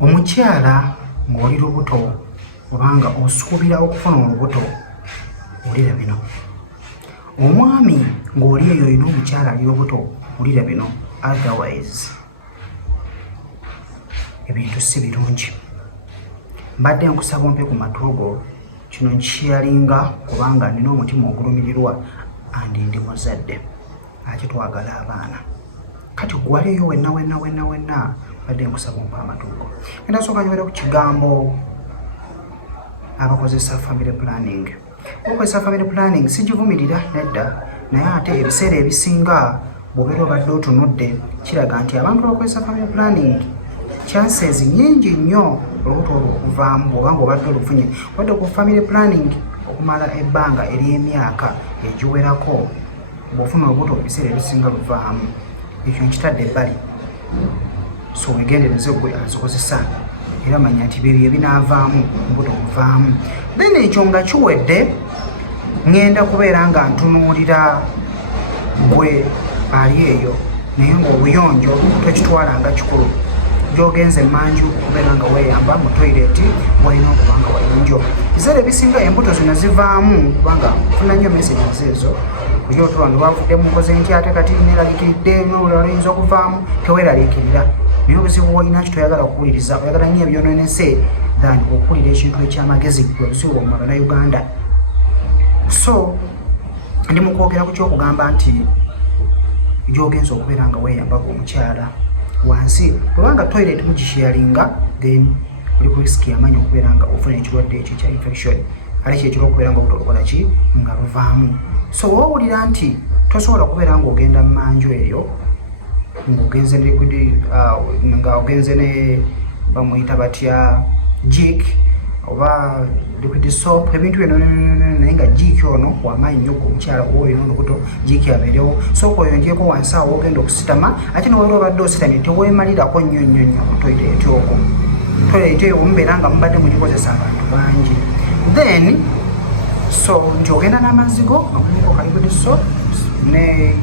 Omukyala ng'oli lubuto obanga osuubira okufuna olubuto wulira bino. Omwami ng'oli eyo olina omukyala ali lubuto wulira bino. Otherwise ebintu si birungi. Mbadde nkusaba ompe ku matugo kino nkyalinga kubanga nina omutima ogulumirirwa andi ndi muzadde ate twagala abaana. Kati gwaleeyo wenna badde nkusaba ompe amatugo. Ngenda sooka njogera ku kigambo abakozesa family planning. Okozesa family planning sigivumirira nedda, naye ate ebiseera ebisinga bw'obeera obadde otunudde kiraga nti abantu abakozesa family planning chances nyingi nnyo olubuto olwo okuvaamu bw'obanga obadde olufunye. Wadde ku family planning okumala ebbanga ery'emyaka egiwerako bw'ofuna olubuto ebiseera ebisinga luvaamu. Ekyo nkitadde ebbali, so wegendereze gwe azikozesa era manya nti bye ebinaavaamu olubuto luvaamu. Then ekyo nga kiwedde ngenda kubeera nga ntunuulira gwe ali eyo naye ng'obuyonjo tokitwala nga kikulu. Gyogenze manju okubeera nga weeyamba mu toyireti walina okuba nga wayonjo. Ebiseera ebisinga embuto zino zivaamu kubanga nfuna nnyo messages ezo kuyo otuba nga wavudde mukoze nti ate kati neeraliikiridde n'olulala oyinza okuvaamu teweeraliikirira. Naye obuzibu bwolina kitoyagala okuwuliriza, oyagala nnyo ebyonoonese than okuwulira ekintu eky'amagezi bwe buzibu bwamwe Abannayuganda. So ndi mu kwogera ku kyokugamba nti gyogenza okubeera nga weeyambako omukyala wansi kubanga toilet mugisharinga then oli ku risk y'amaanyi okubeera nga ofuna ekirwadde ekyo kya infection ate kyekiro okubeera nga obutokola ki nga luvaamu. So woowulira nti tosobola kubeera ng'ogenda mu manju eyo ng'ogenze nga ogenze ne bamuyita batya jik oba liquid soap ebintu bino naye nga jiki ono wamaanyi nnyo ku mukyala oyo olubuto jiki abeerewo. Sooka oyongyeko wansi awo ogenda okusitama ate nowali obadde ositamye teweemalirako nnyo mu toyireti okwo. Toyireti eyo mubeera nga mubadde mugikozesa abantu bangi. Then so nti ogenda n'amazzi go nokuliko ka liquid soap ne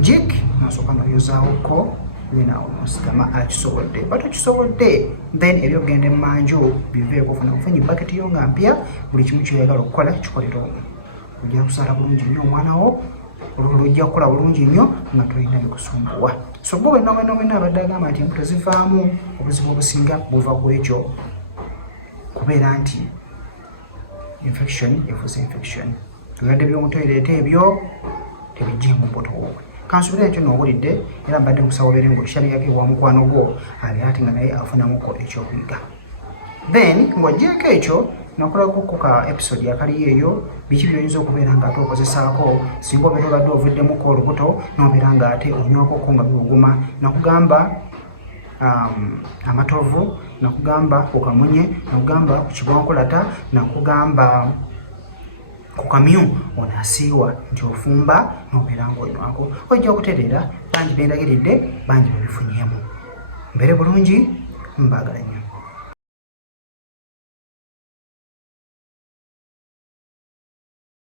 jik nosooka noyozaawoko then awo nosigama akisobodde. Bata kisobodde then ebyogenda emanju biveeko ofuna ofunye baketi yo nga mpya buli kimu kyoyagala okukola kikolera omwo. Ojja kusala bulungi nnyo omwana wo olujja kukola bulungi nnyo nga tolina bikusumbuwa. So gwe wenna abadde agamba nti embuto zivaamu obuzibu obusinga buva ku ekyo kubeera nti infection efuuse infection. Ebirwadde by'omutoyireti ebyo tebijjimu mbuto wowe. Kansubira ekyo n'owulidde era mbadde nkusaba obeere ng'okyaliyako ewa mukwano gwo abeera ate nga naye afunamuko ekyokuyiga. Then ng'oggyeko ekyo nakolako ka episode yakali eyo biki by'oyinza okubeera nga ate okozesaako singa obeera obadde ovuddemuko olubuto n'obeera nga ate onywakoko nga bibuguma. Nakugamba amatovu, nakugamba ku kamunye, nakugamba ku kibwankulata, nakugamba ku kamyu onaasiiwa nti ofumba n'obeera ng'onywako. Ojja okutereera bangi bendagiridde bangi babifunyemu. Mbeere bulungi, mbaagala nnyo.